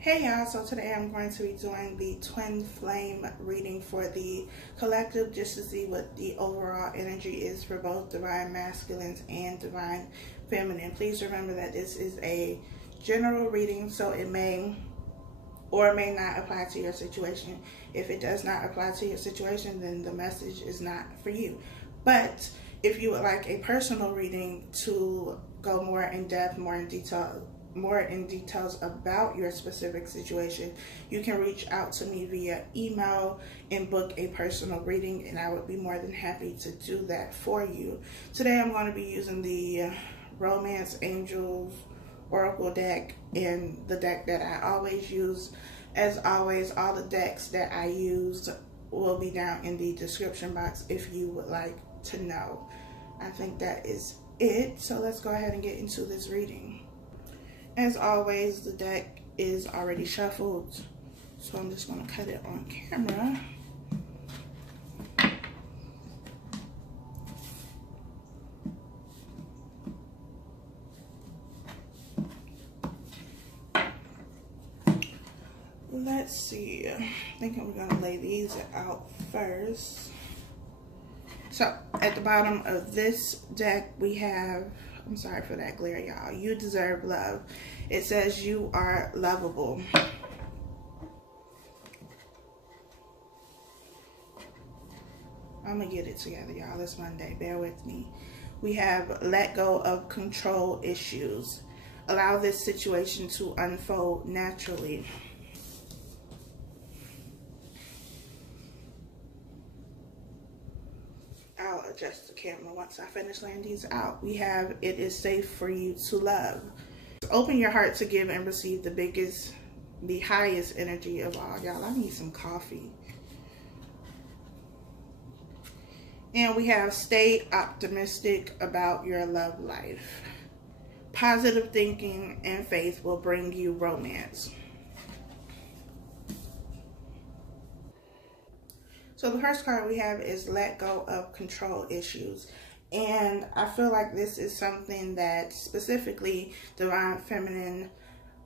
Hey y'all, so today I'm going to be doing the twin flame reading for the collective just to see what the overall energy is for both divine masculines and divine feminine. Please remember that this is a general reading, so it may or may not apply to your situation. If it does not apply to your situation, then the message is not for you. But if you would like a personal reading to go more in depth, more in details about your specific situation, you can reach out to me via email and book a personal reading, and I would be more than happy to do that for you. Today I'm going to be using the Romance Angels Oracle deck and the deck that I always use. As always, all the decks that I use will be down in the description box if you would like to know. I think that is it, so let's go ahead and get into this reading. As always, the deck is already shuffled, so I'm just going to cut it on camera. Let's see. I think we're going to lay these out first. So, at the bottom of this deck, we have, I'm sorry for that glare, y'all. You deserve love. It says you are lovable. I'm going to get it together, y'all. It's Monday. Bear with me. We have let go of control issues. Allow this situation to unfold naturally. I'll adjust the camera once I finish laying these out. We have it is safe for you to love. Open your heart to give and receive the highest energy of all. Y'all, I need some coffee. And we have stay optimistic about your love life. Positive thinking and faith will bring you romance. So the first card we have is let go of control issues. And I feel like this is something that specifically divine feminine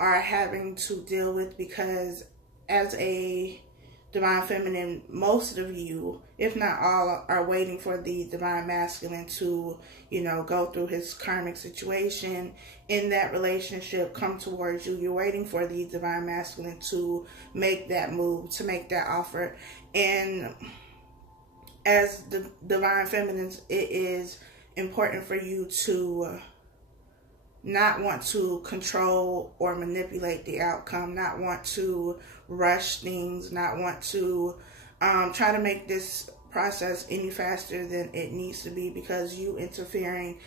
are having to deal with, because as a divine feminine, most of you, if not all, are waiting for the divine masculine to, go through his karmic situation in that relationship, come towards you. You're waiting for the divine masculine to make that move, to make that offer. And as the divine feminines, it is important for you to not want to control or manipulate the outcome, not want to rush things, not want to try to make this process any faster than it needs to be, because you interfering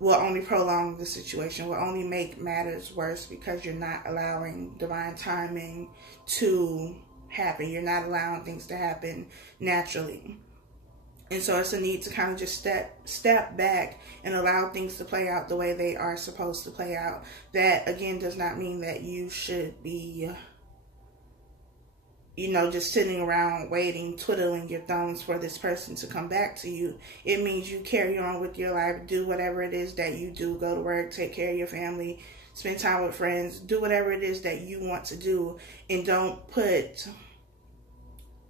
will only prolong the situation, will only make matters worse, because you're not allowing divine timing to happen. You're not allowing things to happen naturally. And so it's a need to kind of just step back and allow things to play out the way they are supposed to play out. That, again, does not mean that you should be, just sitting around waiting, twiddling your thumbs for this person to come back to you. It means you carry on with your life, do whatever it is that you do, go to work, take care of your family, spend time with friends, do whatever it is that you want to do, and don't put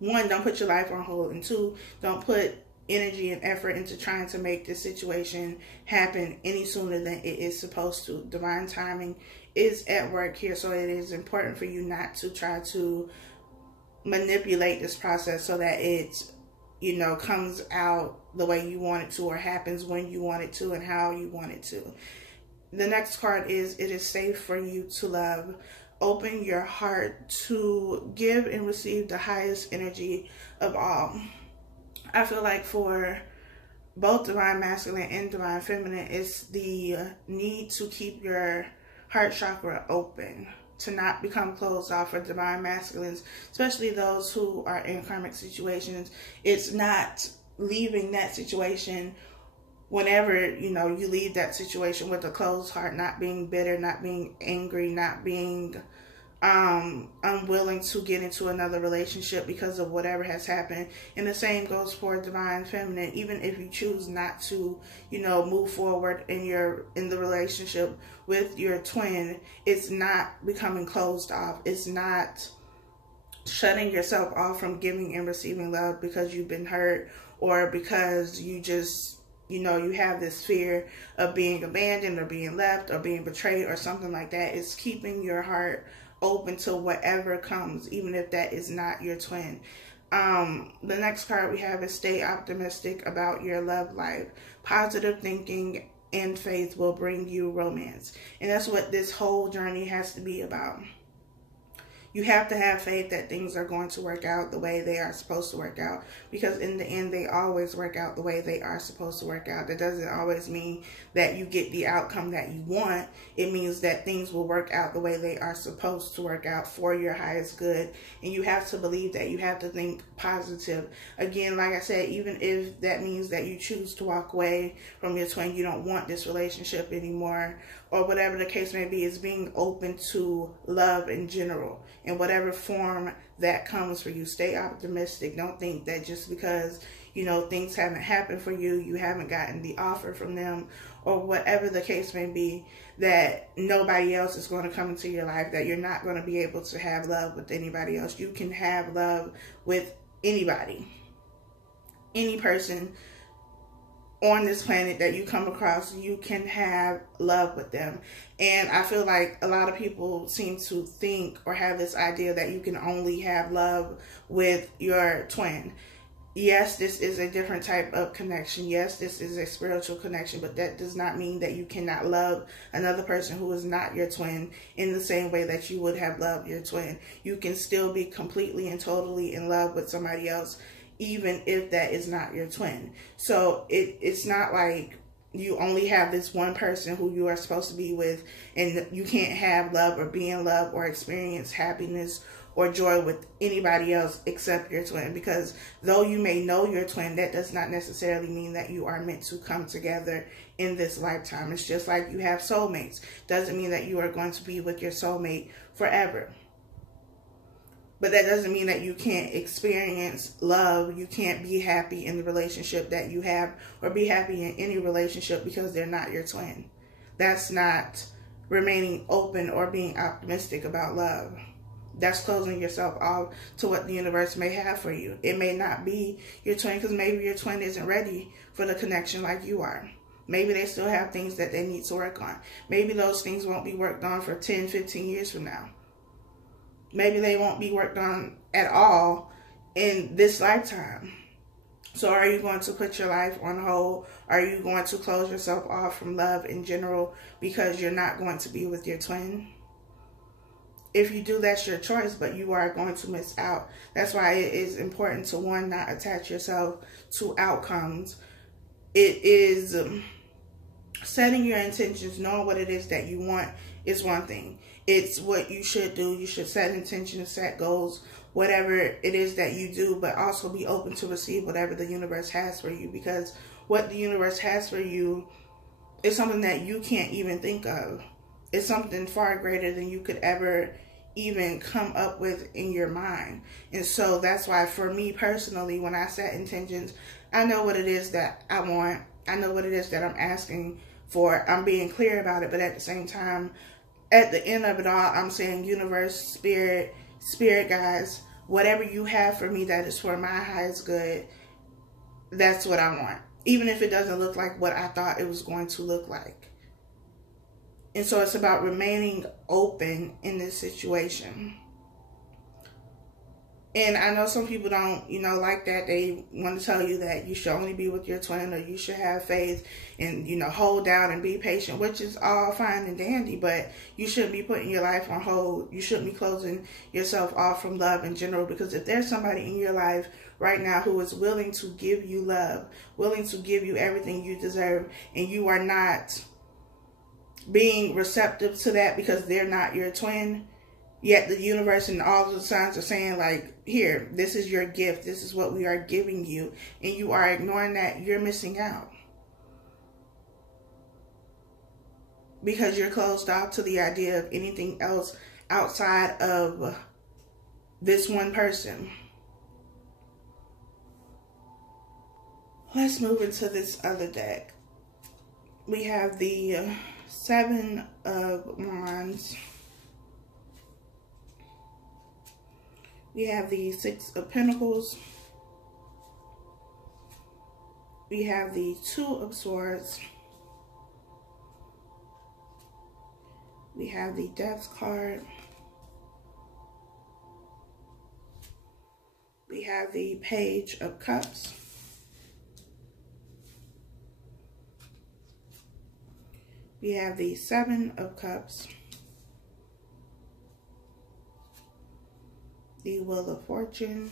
your life on hold, and two, don't put energy and effort into trying to make this situation happen any sooner than it is supposed to. Divine timing is at work here, so it is important for you not to try to manipulate this process so that it, comes out the way you want it to, or happens when you want it to and how you want it to. The next card is it is safe for you to love. Open your heart to give and receive the highest energy of all. I feel like for both divine masculine and divine feminine, it's the need to keep your heart chakra open, to not become closed off. For divine masculines, especially those who are in karmic situations, it's not leaving that situation whenever, you leave that situation with a closed heart, not being bitter, not being angry, not being unwilling to get into another relationship because of whatever has happened. And the same goes for divine feminine. Even if you choose not to, move forward in the relationship with your twin, it's not becoming closed off. It's not shutting yourself off from giving and receiving love because you've been hurt, or because you just, you have this fear of being abandoned or being left or being betrayed or something like that. It's keeping your heart open to whatever comes, even if that is not your twin. The next card we have is stay optimistic about your love life. Positive thinking and faith will bring you romance. And that's what this whole journey has to be about. You have to have faith that things are going to work out the way they are supposed to work out, because in the end, they always work out the way they are supposed to work out. That doesn't always mean that you get the outcome that you want. It means that things will work out the way they are supposed to work out for your highest good. And you have to believe that. You have to think positive. Again, like I said, even if that means that you choose to walk away from your twin, you don't want this relationship anymore, or whatever the case may be, is being open to love in general, in whatever form that comes for you. Stay optimistic. Don't think that just because, things haven't happened for you, you haven't gotten the offer from them, or whatever the case may be, that nobody else is going to come into your life, that you're not going to be able to have love with anybody else. You can have love with anybody, any person on this planet that you come across. You can have love with them. And I feel like a lot of people seem to think or have this idea that you can only have love with your twin. Yes, this is a different type of connection. Yes, this is a spiritual connection, but that does not mean that you cannot love another person who is not your twin in the same way that you would have loved your twin. You can still be completely and totally in love with somebody else, even if that is not your twin. So it's not like you only have this one person who you are supposed to be with, and you can't have love or be in love or experience happiness or joy with anybody else except your twin. Because though you may know your twin, that does not necessarily mean that you are meant to come together in this lifetime. It's just like you have soulmates. Doesn't mean that you are going to be with your soulmate forever. But that doesn't mean that you can't experience love. You can't be happy in the relationship that you have, or be happy in any relationship because they're not your twin. That's not remaining open or being optimistic about love. That's closing yourself off to what the universe may have for you. It may not be your twin, because maybe your twin isn't ready for the connection like you are. Maybe they still have things that they need to work on. Maybe those things won't be worked on for 10, 15 years from now. Maybe they won't be worked on at all in this lifetime. So are you going to put your life on hold? Are you going to close yourself off from love in general because you're not going to be with your twin? If you do, that's your choice, but you are going to miss out. That's why it is important to, one, not attach yourself to outcomes. It is setting your intentions, knowing what it is that you want is one thing. It's what you should do. You should set intentions, set goals, whatever it is that you do, but also be open to receive whatever the universe has for you, because what the universe has for you is something that you can't even think of. It's something far greater than you could ever even come up with in your mind. And so that's why, for me personally, when I set intentions, I know what it is that I want. I know what it is that I'm asking for. I'm being clear about it, but at the same time, at the end of it all, I'm saying, universe, spirit guides, whatever you have for me that is for my highest good, that's what I want. Even if it doesn't look like what I thought it was going to look like. And so it's about remaining open in this situation. And I know some people don't, like that. They want to tell you that you should only be with your twin, or you should have faith and, hold down and be patient, which is all fine and dandy, but you shouldn't be putting your life on hold. You shouldn't be closing yourself off from love in general, because if there's somebody in your life right now who is willing to give you love, willing to give you everything you deserve, and you are not being receptive to that because they're not your twin, yet the universe and all of the signs are saying, like, here, this is your gift, this is what we are giving you, and you are ignoring that, you're missing out. Because you're closed off to the idea of anything else outside of this one person. Let's move into this other deck. We have the Seven of Wands. We have the Six of Pentacles. We have the Two of Swords. We have the Death card. We have the Page of Cups. We have the Seven of Cups. The Wheel of Fortune.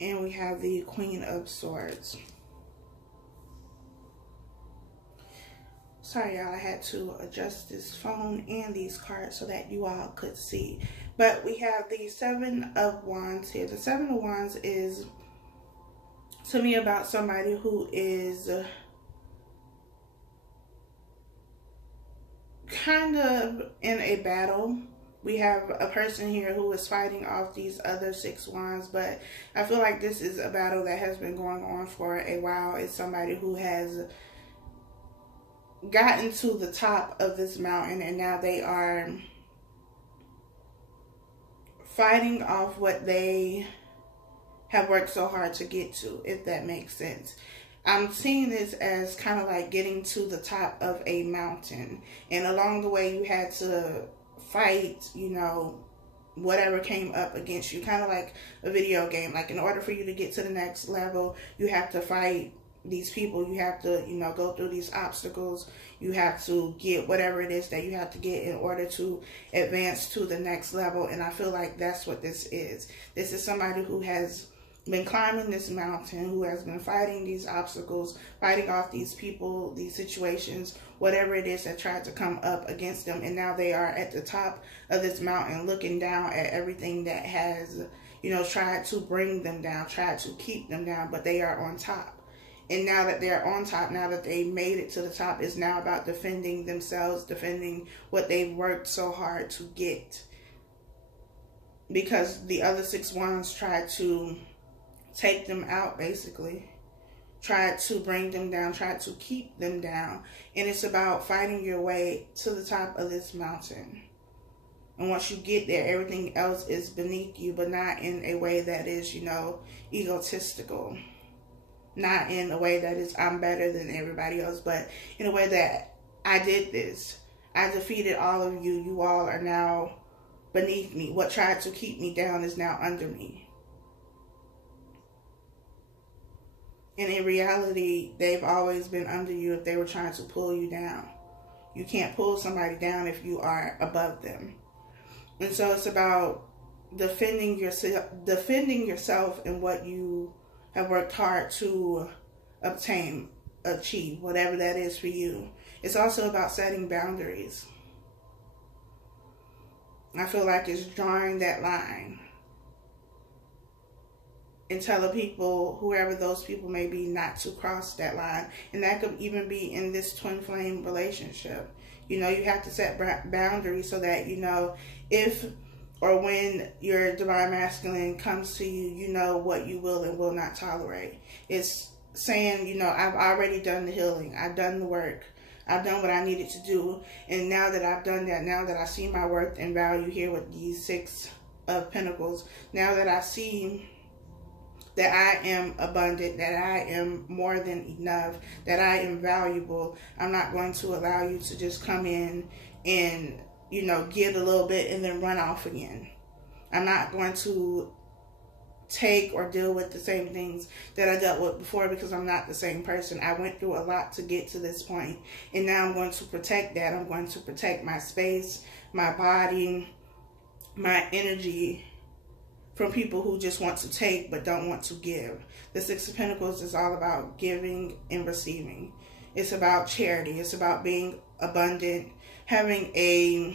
And we have the Queen of Swords. Sorry, y'all, I had to adjust this phone and these cards so that you all could see. But we have the Seven of Wands here. The Seven of Wands is, to me, about somebody who is kind of in a battle. We have a person here who is fighting off these other Six Wands, but I feel like this is a battle that has been going on for a while. It's somebody who has gotten to the top of this mountain, and now they are fighting off what they have worked so hard to get to, if that makes sense. I'm seeing this as kind of like getting to the top of a mountain, and along the way you had to fight, you know, whatever came up against you, kind of like a video game. Like, in order for you to get to the next level, you have to fight these people, you have to, you know, go through these obstacles, you have to get whatever it is that you have to get in order to advance to the next level. And I feel like that's what this is. This is somebody who has been climbing this mountain, who has been fighting these obstacles, fighting off these people, these situations, whatever it is that tried to come up against them, and now they are at the top of this mountain looking down at everything that has, you know, tried to bring them down, tried to keep them down, but they are on top. And now that they're on top, now that they made it to the top, it's now about defending themselves, defending what they've worked so hard to get. Because the other Six Wands tried to take them out, basically. Tried to bring them down, tried to keep them down. And it's about fighting your way to the top of this mountain. And once you get there, everything else is beneath you, but not in a way that is, you know, egotistical. Not in a way that is, I'm better than everybody else, but in a way that I did this. I defeated all of you. You all are now beneath me. What tried to keep me down is now under me. And in reality, they've always been under you if they were trying to pull you down. You can't pull somebody down if you are above them. And so it's about defending yourself and what you have worked hard to obtain, achieve, whatever that is for you. It's also about setting boundaries. I feel like it's drawing that line and telling people, whoever those people may be, not to cross that line. And that could even be in this twin flame relationship. You know, you have to set boundaries so that, you know, if or when your divine masculine comes to you, you know what you will and will not tolerate. It's saying, you know, I've already done the healing. I've done the work. I've done what I needed to do. And now that I've done that, now that I see my worth and value here with these Six of Pentacles, now that I see that I am abundant, that I am more than enough, that I am valuable, I'm not going to allow you to just come in and, you know, give a little bit and then run off again. I'm not going to take or deal with the same things that I dealt with before, because I'm not the same person. I went through a lot to get to this point, and now I'm going to protect that. I'm going to protect my space, my body, my energy from people who just want to take but don't want to give. The Six of Pentacles is all about giving and receiving. It's about charity. It's about being abundant, having a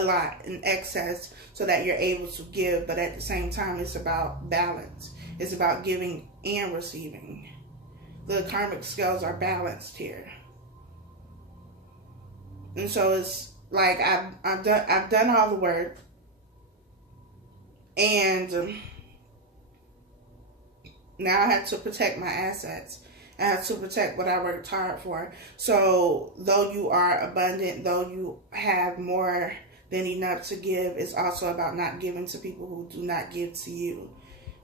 lot in excess so that you're able to give, but at the same time it's about balance. It's about giving and receiving. The karmic scales are balanced here. And so it's like I've done all the work, and now I have to protect my assets. I have to protect what I worked hard for. So though you are abundant, though you have more than enough to give, it's also about not giving to people who do not give to you.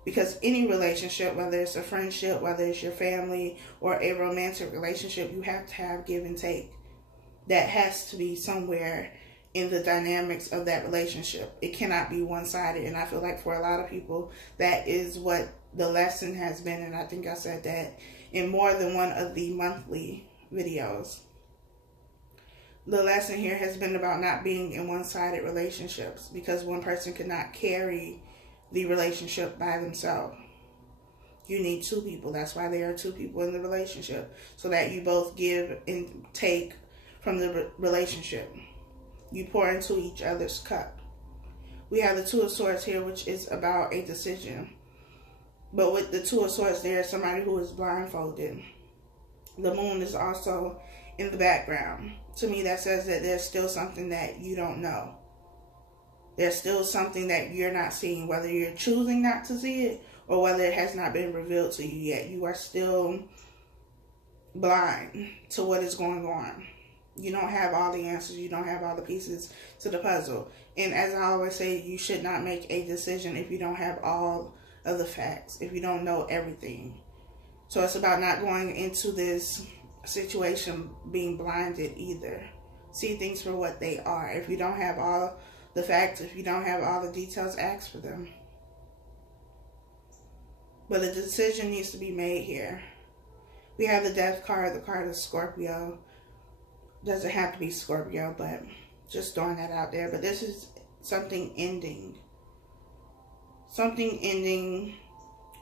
Because any relationship, whether it's a friendship, whether it's your family, or a romantic relationship, you have to have give and take. That has to be somewhere in the dynamics of that relationship. It cannot be one-sided. And I feel like for a lot of people, that is what the lesson has been. And I think I said that in more than one of the monthly videos. The lesson here has been about not being in one-sided relationships, because one person cannot carry the relationship by themselves. You need two people. That's why there are two people in the relationship, so that you both give and take from the relationship. You pour into each other's cup. We have the Two of Swords here, which is about a decision. But with the Two of Swords, there is somebody who is blindfolded. The moon is also in the background. To me, that says that there's still something that you don't know. There's still something that you're not seeing, whether you're choosing not to see it or whether it has not been revealed to you yet. You are still blind to what is going on. You don't have all the answers. You don't have all the pieces to the puzzle. And as I always say, you should not make a decision if you don't have all of the facts, if you don't know everything. So it's about not going into this situation being blinded either. See things for what they are. If you don't have all the facts, if you don't have all the details, ask for them. But a decision needs to be made here. We have the Death card. The card is Scorpio. Doesn't have to be Scorpio, but just throwing that out there. But this is something ending. Something ending.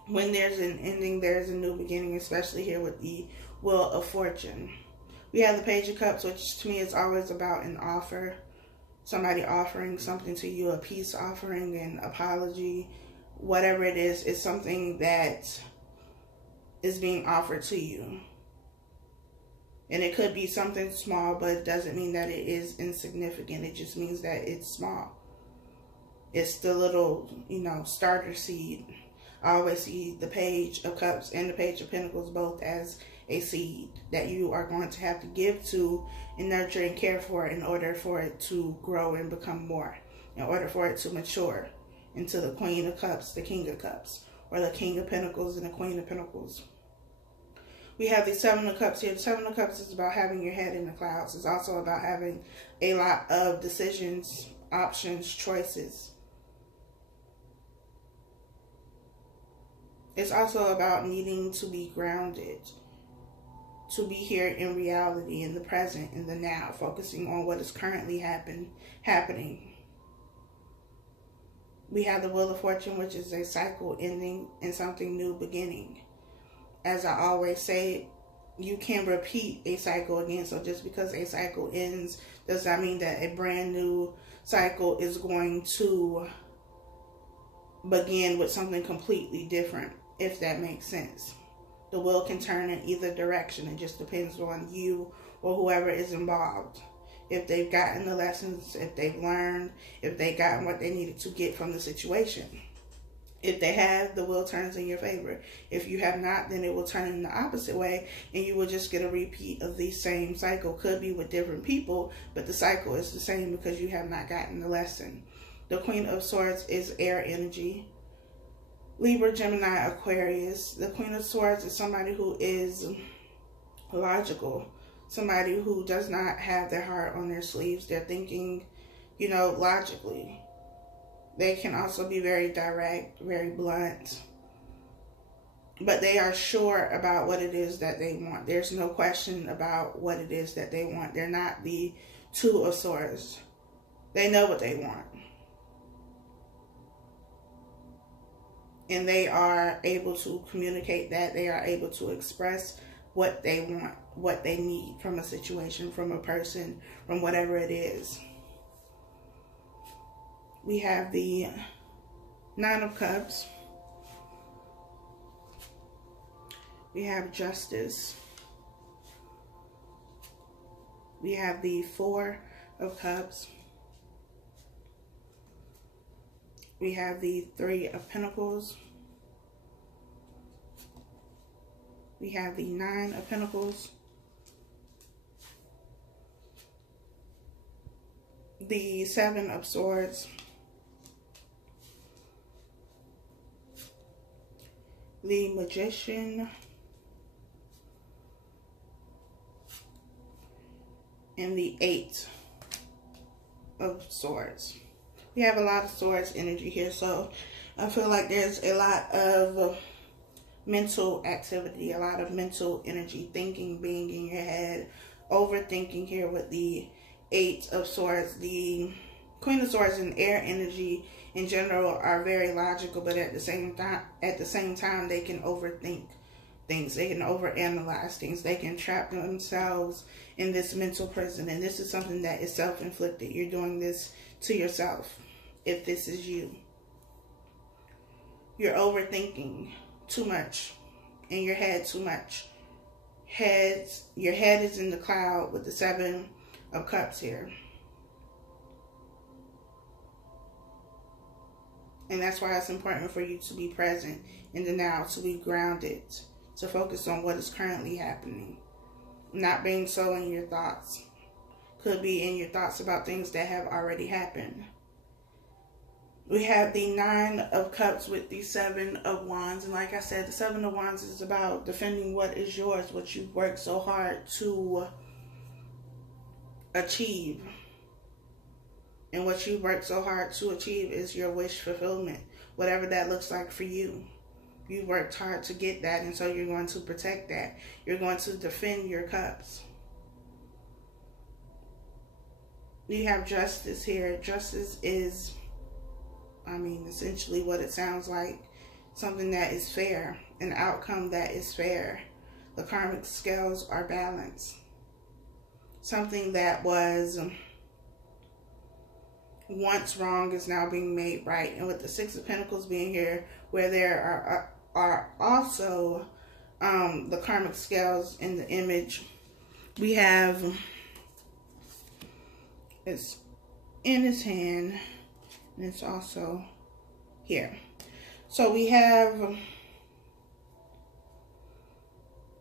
When there's an ending, there's a new beginning, especially here with the Wheel of Fortune. We have the Page of Cups, which to me is always about an offer. Somebody offering something to you, a peace offering, an apology, whatever it is, it's something that is being offered to you. And it could be something small, but it doesn't mean that it is insignificant. It just means that it's small. It's the little, starter seed. I always see the Page of Cups and the Page of Pentacles both as a seed that you are going to have to give to and nurture and care for in order for it to grow and become more, in order for it to mature into the Queen of Cups, the King of Cups, or the King of Pentacles and the Queen of Pentacles. We have the Seven of Cups here. The Seven of Cups is about having your head in the clouds. It's also about having a lot of decisions, options, choices. It's also about needing to be grounded, to be here in reality, in the present, in the now, focusing on what is currently happening. We have the Wheel of Fortune, which is a cycle ending and something new beginning. As I always say, you can repeat a cycle again. So just because a cycle ends does not mean that a brand new cycle is going to begin with something completely different, if that makes sense. The wheel can turn in either direction. It just depends on you or whoever is involved. If they've gotten the lessons, if they've learned, if they've gotten what they needed to get from the situation. If they have, the wheel turns in your favor. If you have not, then it will turn in the opposite way, and you will just get a repeat of the same cycle. Could be with different people, but the cycle is the same because you have not gotten the lesson. The Queen of Swords is air energy. Libra, Gemini, Aquarius. The Queen of Swords is somebody who is logical. Somebody who does not have their heart on their sleeves. They're thinking, logically. They can also be very direct, very blunt. But they are sure about what it is that they want. There's no question about what it is that they want. They're not the Two of Swords. They know what they want. And they are able to communicate that. They are able to express what they want, what they need from a situation, from a person, from whatever it is. We have the Nine of Cups. We have Justice. We have the Four of Cups. We have the Three of Pentacles. We have the Nine of Pentacles. The Seven of Swords. The Magician. And the Eight of Swords. We have a lot of swords energy here, so I feel like there's a lot of mental activity, a lot of mental energy, thinking being in your head, overthinking here with the Eight of Swords. The Queen of Swords and air energy in general are very logical, but at the same time they can overthink things. They can overanalyze things. They can trap themselves in this mental prison, and this is something that is self-inflicted. You're doing this to yourself if this is you. You're overthinking too much in your head, too much. Your head is in the cloud with the Seven of Cups here. And that's why it's important for you to be present in the now, to be grounded, to focus on what is currently happening. Not being so in your thoughts. Could be in your thoughts about things that have already happened. We have the Nine of Cups with the Seven of Wands. And like I said, the Seven of Wands is about defending what is yours, what you've worked so hard to achieve. And what you worked so hard to achieve is your wish fulfillment. Whatever that looks like for you. You worked hard to get that, and so you're going to protect that. You're going to defend your cups. You have Justice here. Justice is, essentially what it sounds like. Something that is fair. An outcome that is fair. The karmic scales are balanced. Something that was once wrong is now being made right. And with the Six of Pentacles being here, where there are also the karmic scales in the image, we have, it's in his hand, and it's also here. So we have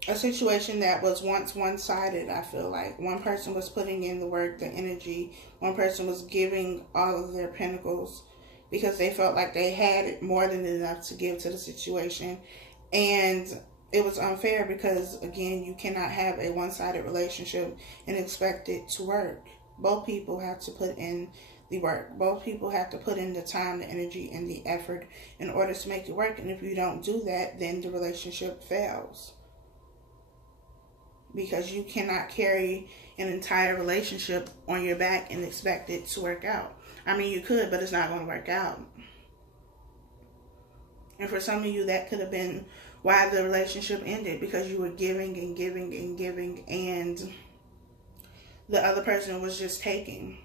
a situation that was once one-sided, I feel like. One person was putting in the work, the energy. One person was giving all of their pentacles because they felt like they had more than enough to give to the situation. And it was unfair because, again, you cannot have a one-sided relationship and expect it to work. Both people have to put in the work. Both people have to put in the time, the energy, and the effort in order to make it work. And if you don't do that, then the relationship fails. Because you cannot carry an entire relationship on your back and expect it to work out. You could, but it's not going to work out. And for some of you, that could have been why the relationship ended. Because you were giving and giving and giving, and the other person was just taking.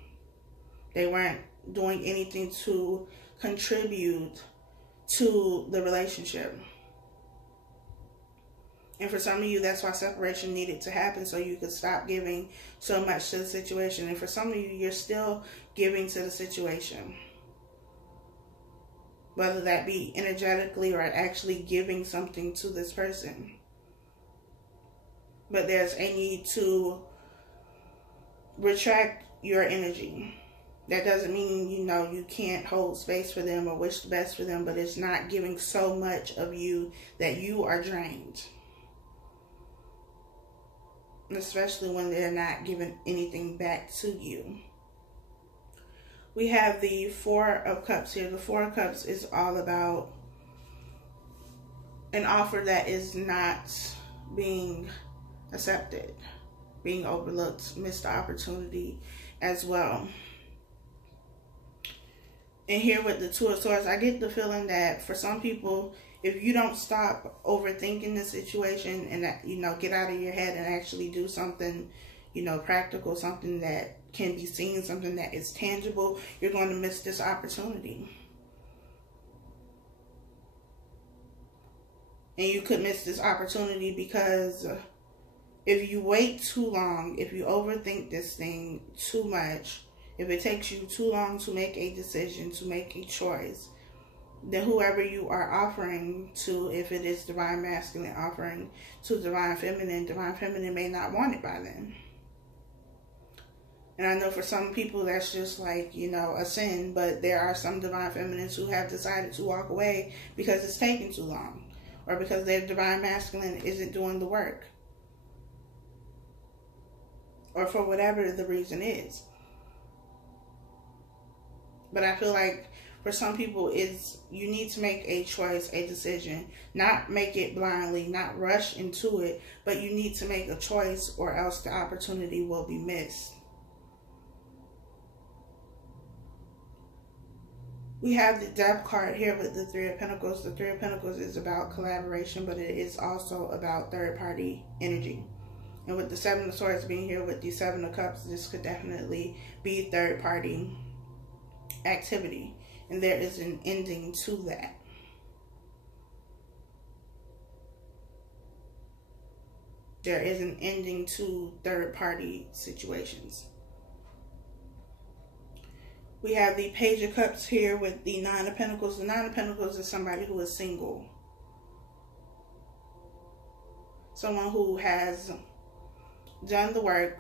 They weren't doing anything to contribute to the relationship. And for some of you, that's why separation needed to happen, so you could stop giving so much to the situation. And for some of you, you're still giving to the situation. Whether that be energetically or actually giving something to this person. But there's a need to retract your energy. That doesn't mean, you can't hold space for them or wish the best for them, but it's not giving so much of you that you are drained. Especially when they're not giving anything back to you. We have the Four of Cups here. The Four of Cups is all about an offer that is not being accepted, being overlooked, missed opportunity as well. And here with the Two of Swords, I get the feeling that for some people, if you don't stop overthinking the situation and that, get out of your head and actually do something, practical, something that can be seen, something that is tangible, you're going to miss this opportunity. And you could miss this opportunity because if you wait too long, if you overthink this thing too much, if it takes you too long to make a decision, to make a choice, then whoever you are offering to, if it is divine masculine offering to divine feminine may not want it by then. And I know for some people that's just like, you know, a sin, but there are some divine feminines who have decided to walk away because it's taking too long, or because their divine masculine isn't doing the work, or for whatever the reason is. But I feel like for some people, you need to make a choice, a decision. Not make it blindly, not rush into it, but you need to make a choice, or else the opportunity will be missed. We have the Death card here with the Three of Pentacles. The Three of Pentacles is about collaboration, but it is also about third-party energy. And with the Seven of Swords being here with the Seven of Cups, this could definitely be third-party activity. And there is an ending to that. There is an ending to third-party situations. We have the Page of Cups here with the Nine of Pentacles. The Nine of Pentacles is somebody who is single. Someone who has done the work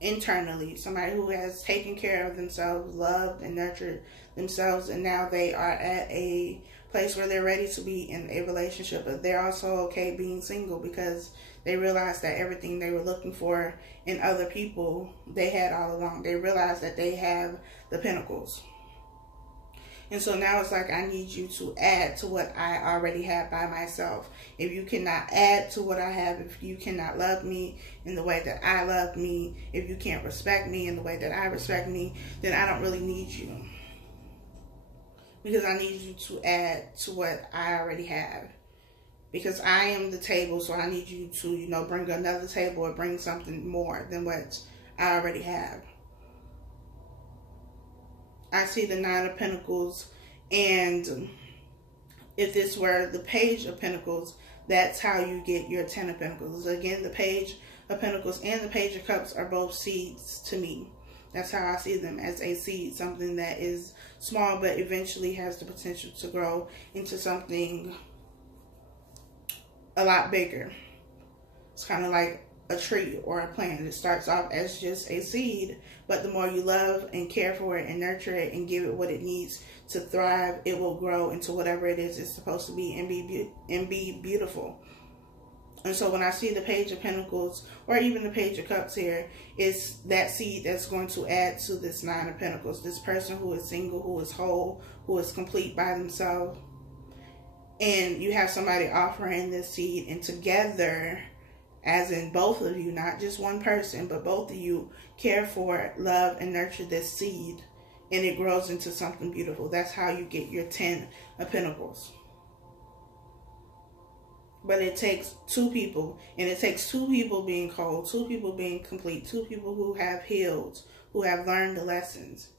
internally. Somebody who has taken care of themselves, loved and nurtured themselves, and now they are at a place where they're ready to be in a relationship, but they're also okay being single because they realized that everything they were looking for in other people they had all along. They realized that they have the Pentacles. And so now it's like, I need you to add to what I already have by myself. If you cannot add to what I have, if you cannot love me in the way that I love me, if you can't respect me in the way that I respect me, then I don't really need you. Because I need you to add to what I already have. Because I am the table, so I need you to, you know, bring another table or bring something more than what I already have. I see the Nine of Pentacles, and if this were the Page of Pentacles, that's how you get your Ten of Pentacles. Again, the Page of Pentacles and the Page of Cups are both seeds to me. That's how I see them, as a seed, something that is small but eventually has the potential to grow into something a lot bigger. It's kind of like a tree or a plant. It starts off as just a seed, but the more you love and care for it and nurture it and give it what it needs to thrive, it will grow into whatever it is it's supposed to be and be beautiful. And so when I see the Page of Pentacles or even the Page of Cups here, it's that seed that's going to add to this Nine of Pentacles. This person who is single, who is whole, who is complete by themselves. And you have somebody offering this seed, and together, as in both of you, not just one person, but both of you care for, love, and nurture this seed, and it grows into something beautiful. That's how you get your Ten of Pentacles. But it takes two people, and it takes two people being whole, two people being complete, two people who have healed, who have learned the lessons.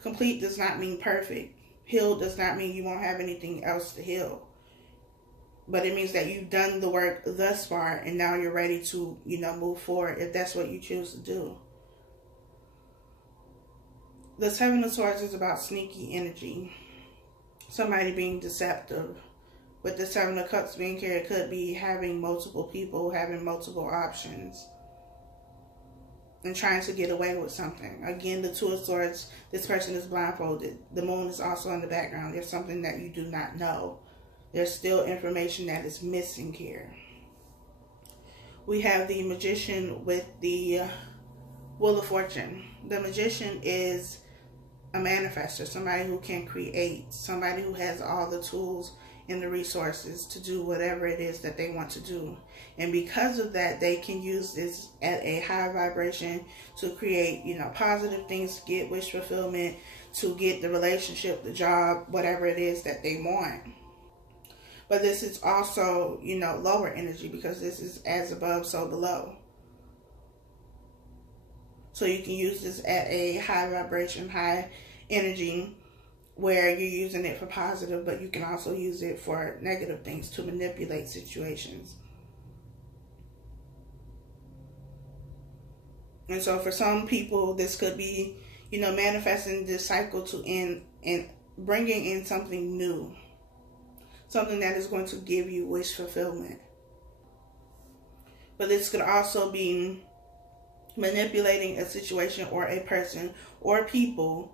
Complete does not mean perfect. Healed does not mean you won't have anything else to heal. But it means that you've done the work thus far, and now you're ready to, you know, move forward if that's what you choose to do. The Seven of Swords is about sneaky energy. Somebody being deceptive. With the Seven of Cups being here, it could be having multiple people, having multiple options, and trying to get away with something. Again, the Two of Swords, this person is blindfolded. The moon is also in the background. There's something that you do not know. There's still information that is missing here. We have the Magician with the Wheel of Fortune. The Magician is a manifester, somebody who can create, somebody who has all the tools and the resources to do whatever it is that they want to do. And because of that, they can use this at a high vibration to create, you know, positive things, to get wish fulfillment, to get the relationship, the job, whatever it is that they want. But this is also, you know, lower energy, because this is as above, so below. So you can use this at a high vibration, high energy, where you're using it for positive, but you can also use it for negative things to manipulate situations. And so for some people, this could be, you know, manifesting this cycle to end and bringing in something new. Something that is going to give you wish fulfillment. But this could also be manipulating a situation or a person or people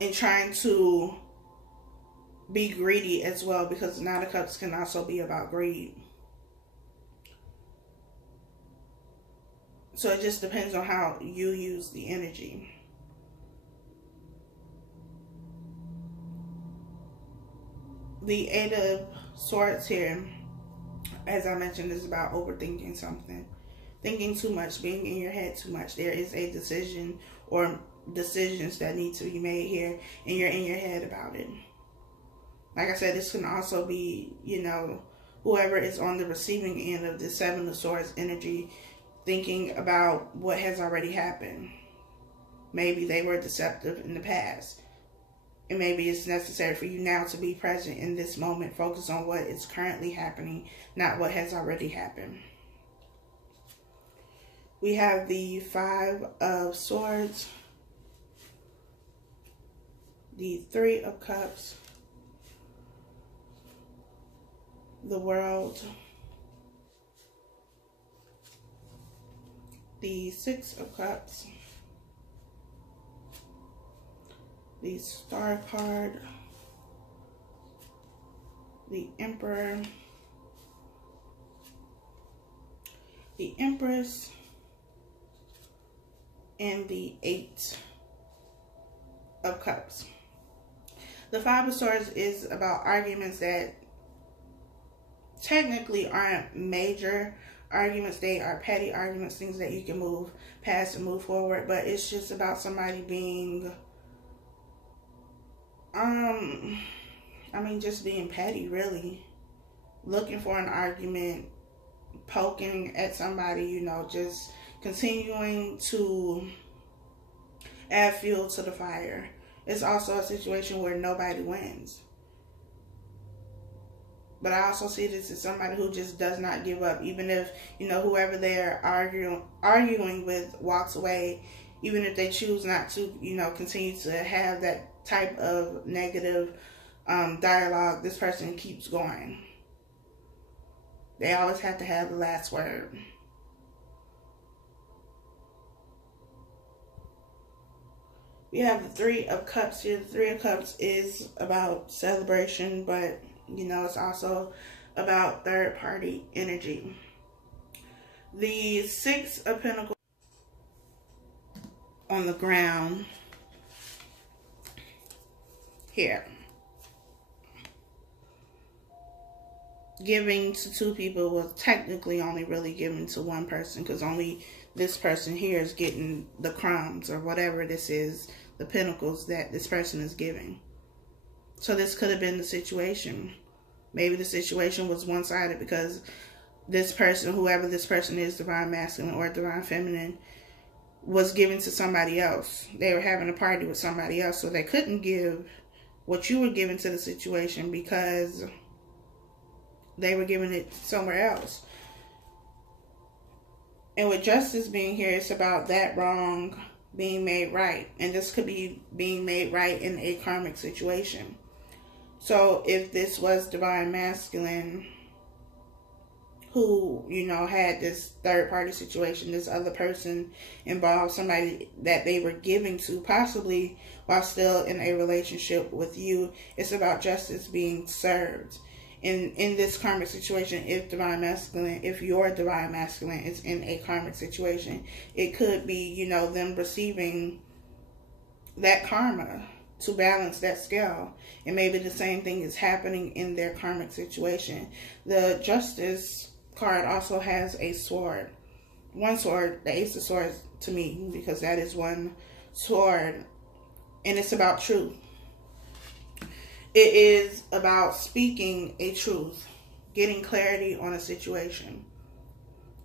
and trying to be greedy as well, because the Nine of Cups can also be about greed. So it just depends on how you use the energy. The Eight of Swords here, as I mentioned, is about overthinking something. Thinking too much, being in your head too much. There is a decision or decisions that need to be made here, and you're in your head about it. Like I said, this can also be, you know, whoever is on the receiving end of the Seven of Swords energy, thinking about what has already happened. Maybe they were deceptive in the past. And maybe it's necessary for you now to be present in this moment. Focus on what is currently happening, not what has already happened. We have the Five of Swords, the Three of Cups, the World, the Six of Cups, the Star card, the Emperor, the Empress, and the Eight of Cups. The Five of Swords is about arguments that technically aren't major arguments. They are petty arguments, things that you can move past and move forward. But it's just about somebody being, just being petty, really. Looking for an argument, poking at somebody, you know, just continuing to add fuel to the fire. It's also a situation where nobody wins. But I also see this as somebody who just does not give up. Even if, you know, whoever they're arguing with walks away, even if they choose not to, you know, continue to have that type of negative dialogue, this person keeps going. They always have to have the last word. We have the Three of Cups here. The Three of Cups is about celebration, but, you know, it's also about third-party energy. The Six of Pentacles on the ground here. Giving to two people was technically only really given to one person, because only this person here is getting the crumbs or whatever this is, the pentacles that this person is giving. So this could have been the situation. Maybe the situation was one-sided because this person, whoever this person is, divine masculine or divine feminine, was given to somebody else. They were having a party with somebody else, so they couldn't give what you were giving to the situation because they were giving it somewhere else. And with justice being here, it's about that wrong being made right. And this could be being made right in a karmic situation. So if this was divine masculine who, you know, had this third party situation, this other person involved, somebody that they were giving to, possibly while still in a relationship with you, it's about justice being served. In this karmic situation, if your divine masculine is in a karmic situation, it could be, you know, them receiving that karma to balance that scale. And maybe the same thing is happening in their karmic situation. The Justice card also has a sword. One sword, the Ace of Swords to me, because that is one sword. And it's about truth. It is about speaking a truth, getting clarity on a situation.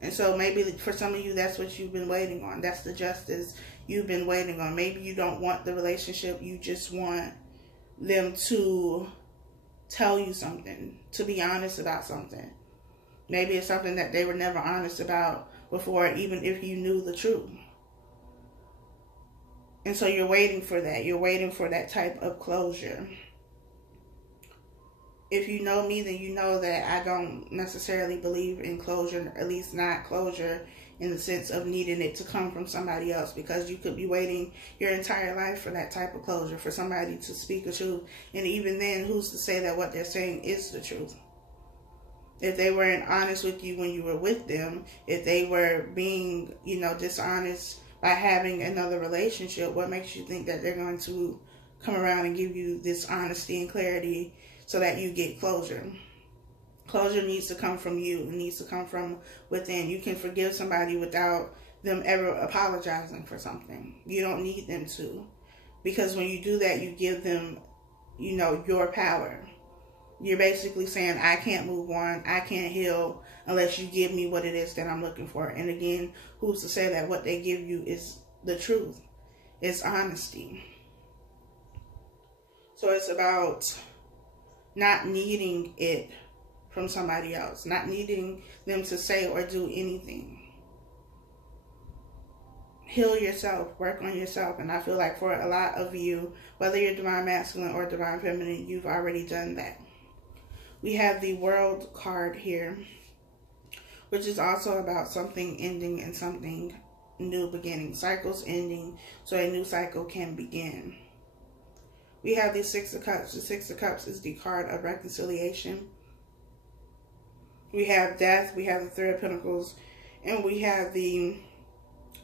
And so maybe for some of you, that's what you've been waiting on. That's the justice you've been waiting on. Maybe you don't want the relationship. You just want them to tell you something, to be honest about something. Maybe it's something that they were never honest about before, even if you knew the truth. And so you're waiting for that. You're waiting for that type of closure. If you know me, then you know that I don't necessarily believe in closure, at least not closure in the sense of needing it to come from somebody else, because you could be waiting your entire life for that type of closure, for somebody to speak the truth. And even then, who's to say that what they're saying is the truth? If they weren't honest with you when you were with them, if they were being, dishonest by having another relationship, what makes you think that they're going to come around and give you this honesty and clarity so that you get closure? Closure needs to come from you. It needs to come from within. You can forgive somebody without them ever apologizing for something. You don't need them to. Because when you do that, you give them, your power. You're basically saying, I can't move on, I can't heal unless you give me what it is that I'm looking for. And again, who's to say that what they give you is the truth? It's honesty. So it's about not needing it from somebody else, not needing them to say or do anything. Heal yourself, work on yourself. And I feel like for a lot of you, whether you're divine masculine or divine feminine, you've already done that. We have the World card here, which is also about something ending and something new beginning. Cycles ending so a new cycle can begin. We have the Six of Cups. The Six of Cups is the card of reconciliation. We have death, we have the Three of Pentacles, and we have the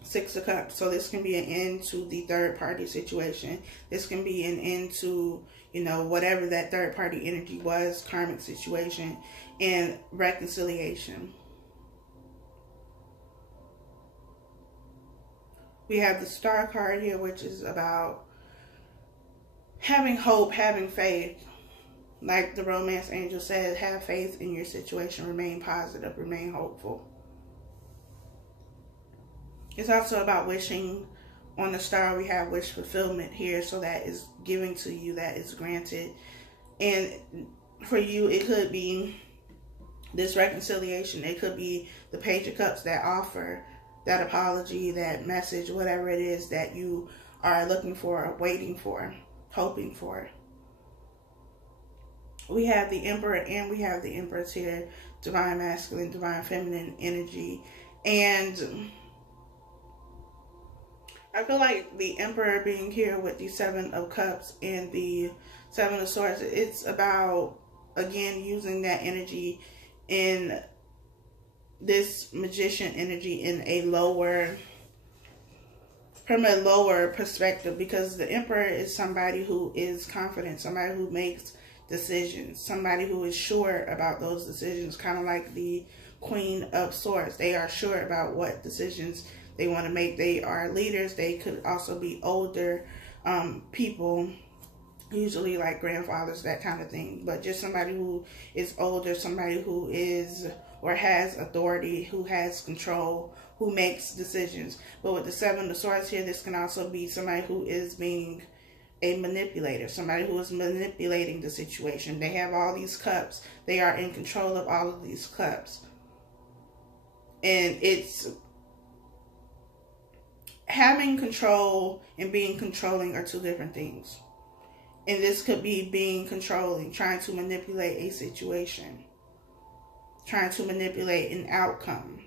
Six of Cups. So this can be an end to the third party situation. This can be an end to, whatever that third party energy was, karmic situation, and reconciliation. We have the Star card here, which is about having hope, having faith. Like the romance angel said, have faith in your situation, remain positive, remain hopeful. It's also about wishing. On the star, we have wish fulfillment here, so that is giving to you, that is granted. And for you, it could be this reconciliation. It could be the Page of Cups that offer that apology, that message, whatever it is that you are looking for, waiting for, hoping for. We have the Emperor and we have the Empress here, divine masculine, divine feminine energy. And I feel like the Emperor being here with the Seven of Cups and the Seven of Swords, it's about, again, using that energy in this Magician energy in a lower, from a lower perspective, because the Emperor is somebody who is confident, somebody who makes decisions, somebody who is sure about those decisions, kind of like the Queen of Swords. They are sure about what decisions they want to make. They are leaders. They could also be older people, usually like grandfathers, that kind of thing. But just somebody who is older, somebody who is or has authority, who has control, who makes decisions. But with the Seven of Swords here, this can also be somebody who is being a manipulator, somebody who is manipulating the situation. They have all these cups. They are in control of all of these cups. And it's having control and being controlling are two different things. And this could be being controlling, trying to manipulate a situation, trying to manipulate an outcome.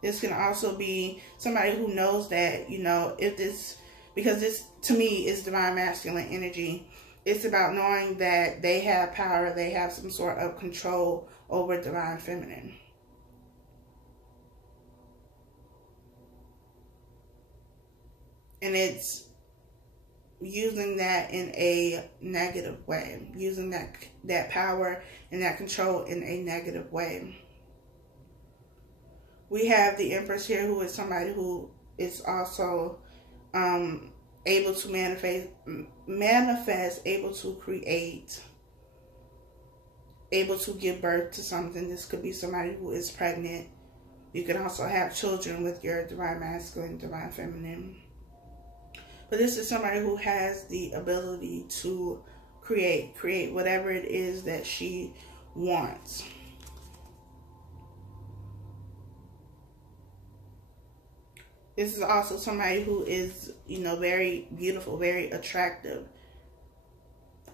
This can also be somebody who knows that, if this, because this to me is divine masculine energy, it's about knowing that they have power, they have some sort of control over divine feminine. And it's using that in a negative way, using that power and that control in a negative way. We have the Empress here, who is somebody who is also able to manifest, able to create, able to give birth to something. This could be somebody who is pregnant. You can also have children with your divine masculine, divine feminine. But this is somebody who has the ability to create whatever it is that she wants. This is also somebody who is, you know, very beautiful, very attractive.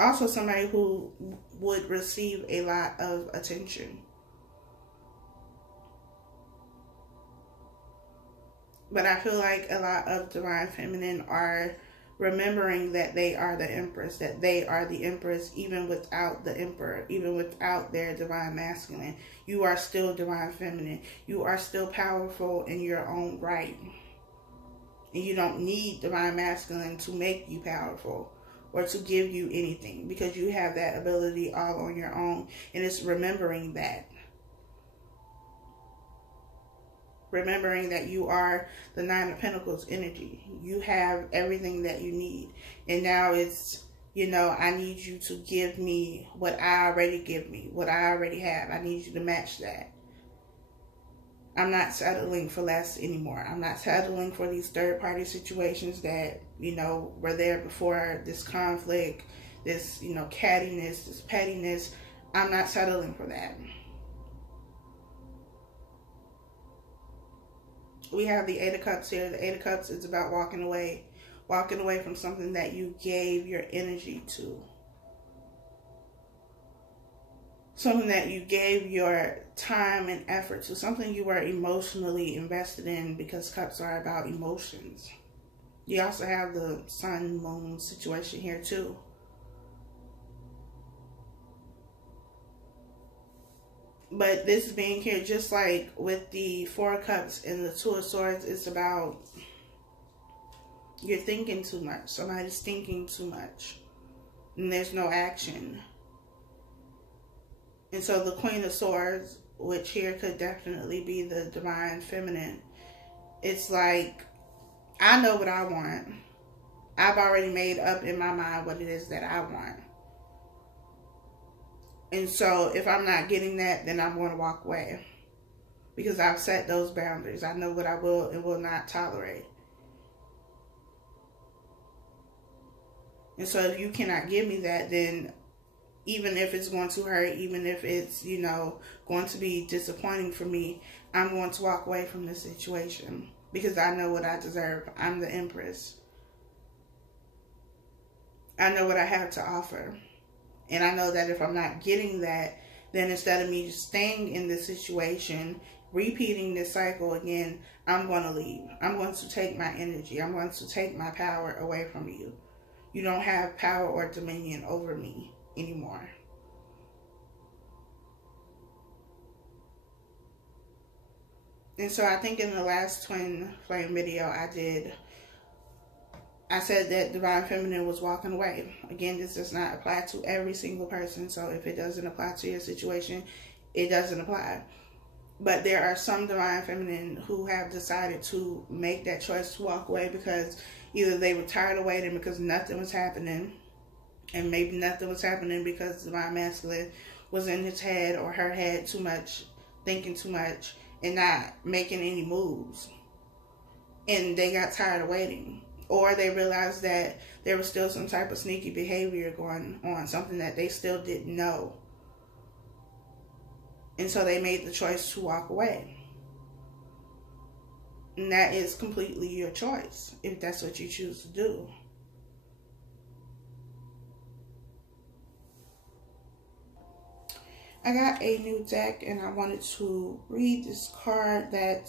Also somebody who would receive a lot of attention. But I feel like a lot of divine feminine are remembering that they are the empress, that they are the empress even without the emperor, even without their divine masculine. You are still divine feminine. You are still powerful in your own right. And you don't need divine masculine to make you powerful or to give you anything, because you have that ability all on your own. And it's remembering that. Remembering that you are the Nine of Pentacles energy. You have everything that you need. And now it's, you know, I need you to give me what I already give me, what I already have. I need you to match that. I'm not settling for less anymore. I'm not settling for these third-party situations that, you know, were there before, this conflict, this, you know, cattiness, this pettiness. I'm not settling for that. We have the Eight of Cups here. The Eight of Cups is about walking away from something that you gave your energy to. Something that you gave your time and effort to. Something you were emotionally invested in, because cups are about emotions. You also have the sun, moon situation here too. But this being here, just like with the Four of Cups and the Two of Swords, it's about you're thinking too much. Somebody's thinking too much. And there's no action. And so the Queen of Swords, which here could definitely be the divine feminine, it's like, I know what I want. I've already made up in my mind what it is that I want. And so if I'm not getting that, then I'm going to walk away. Because I've set those boundaries. I know what I will and will not tolerate. And so if you cannot give me that, then even if it's going to hurt, even if it's, you know, going to be disappointing for me, I'm going to walk away from this situation. Because I know what I deserve. I'm the Empress. I know what I have to offer. And I know that if I'm not getting that, then instead of me staying in this situation, repeating this cycle again, I'm going to leave. I'm going to take my energy. I'm going to take my power away from you. You don't have power or dominion over me anymore. And so I think in the last twin flame video I said that divine feminine was walking away. Again, this does not apply to every single person. So if it doesn't apply to your situation, it doesn't apply. But there are some divine feminine who have decided to make that choice to walk away because either they were tired of waiting because nothing was happening. And maybe nothing was happening because divine masculine was in his head or her head too much, thinking too much, and not making any moves. And they got tired of waiting. Or they realized that there was still some type of sneaky behavior going on, something that they still didn't know. And so they made the choice to walk away. And that is completely your choice, if that's what you choose to do. I got a new deck and I wanted to read this card that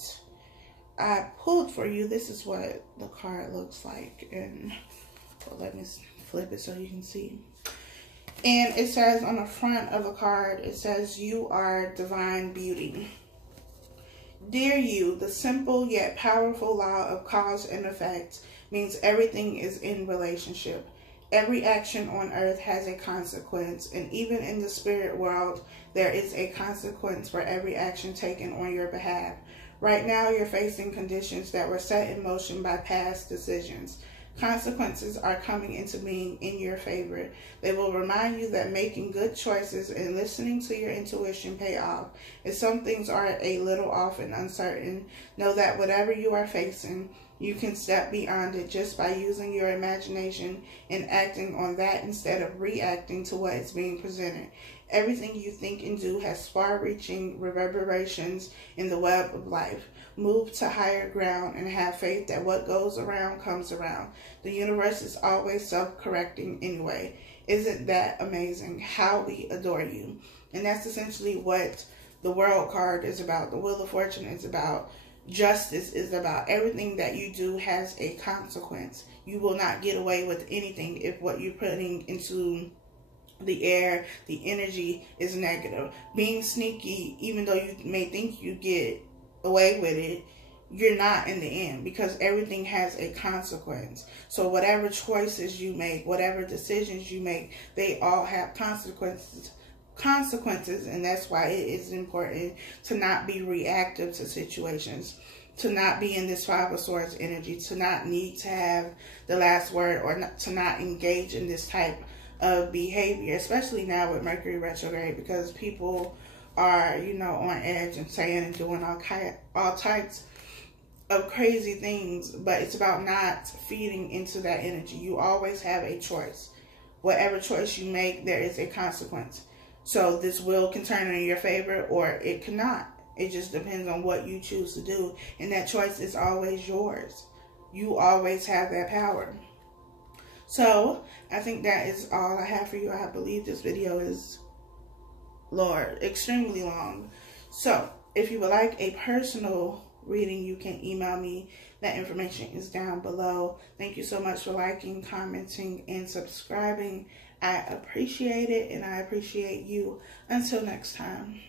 I pulled for you. This is what the card looks like. And well, let me flip it so you can see. And it says on the front of the card, it says, "You are divine beauty." Dear you, the simple yet powerful law of cause and effect means everything is in relationship. Every action on earth has a consequence, and even in the spirit world, there is a consequence for every action taken on your behalf. Right now, you're facing conditions that were set in motion by past decisions. Consequences are coming into being in your favor. They will remind you that making good choices and listening to your intuition pay off. If some things are a little off and uncertain, know that whatever you are facing, you can step beyond it just by using your imagination and acting on that instead of reacting to what is being presented. Everything you think and do has far-reaching reverberations in the web of life. Move to higher ground and have faith that what goes around comes around. The universe is always self-correcting anyway. Isn't that amazing? How we adore you. And that's essentially what the World card is about. The Wheel of Fortune is about. Justice is about. Everything that you do has a consequence. You will not get away with anything if what you're putting into the air, the energy is negative. Being sneaky, even though you may think you get away with it, you're not in the end, because everything has a consequence. So whatever choices you make, whatever decisions you make, they all have consequences, and that's why it is important to not be reactive to situations, to not be in this Five of Swords energy, to not need to have the last word, or not, to not engage in this type of behavior, especially now with Mercury retrograde, because people are, on edge and saying and doing all types of crazy things. But it's about not feeding into that energy. You always have a choice. Whatever choice you make, there is a consequence. So this wheel can turn in your favor or it cannot. It just depends on what you choose to do. And that choice is always yours. You always have that power. So I think that is all I have for you. I believe this video is, extremely long. So if you would like a personal reading, you can email me. That information is down below. Thank you so much for liking, commenting, and subscribing. I appreciate it, and I appreciate you. Until next time.